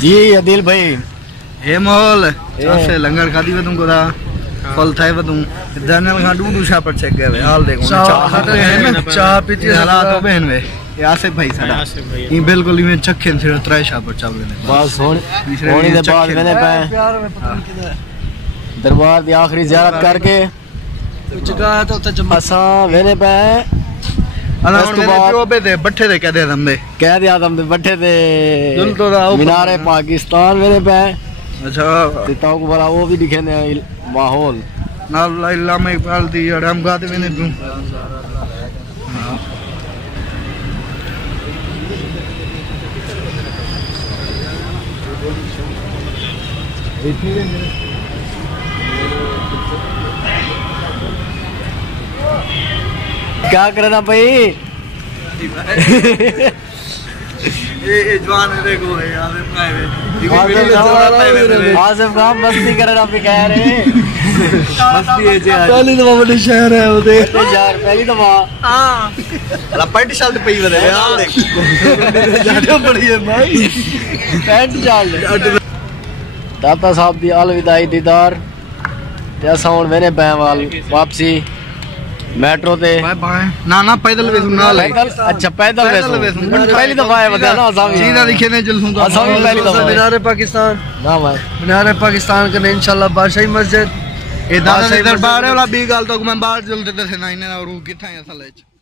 जी अदिल भाई हे माहौल चासे लंगर खादी वे तुमको दा फल थाए वे तुम जनरल खा दूध उषा पर चेक गए हाल देखो चाह पीती हालात हो बहन वे ये आसिफ भाई साडा ये बिल्कुल ही में चखे से त्रैशा पर चल गए बस होने दे बाद मैंने पे दरबार दी आखिरी ज़ियारत करके जगह है तो उते जमा असा मैंने पे बट्ठे दे कह दिया दम दे बट्ठे दे मीनारे पाकिस्तान मेरे पे अच्छा ताऊ को बड़ा वो भी दिखे ने माहौल ना इलामा इकबाल दी और हम गाते मैंने तू क्या करना भाई ये जवान देखो यार आसिफ काम मस्ती करना पे कह रहे मस्ती है यार पहली दफा बड़े शहर है वो देख यार पहली दफा हां अला पैंट शर्ट पई बदे यार देख जाडो बड़ी है भाई पैंट शर्ट दाता साहब दी अलविदाई दीदार ते असा हुन मैंने बैवाल वापसी मेट्रो ते ना ना पैदल वे सुन ना ले अच्छा पैदल वे सुन पहली दफा है बता ना असा सीधा दिखे ने जलसूं तो असा भी पहली दफा मीनारे पाकिस्तान ना भाई मीनारे पाकिस्तान के इंशाल्लाह बादशाही मस्जिद ए दादा दरबार है वाला बी गाल तो मैं बाहर जल्दी दसे ना इने और किथा है असल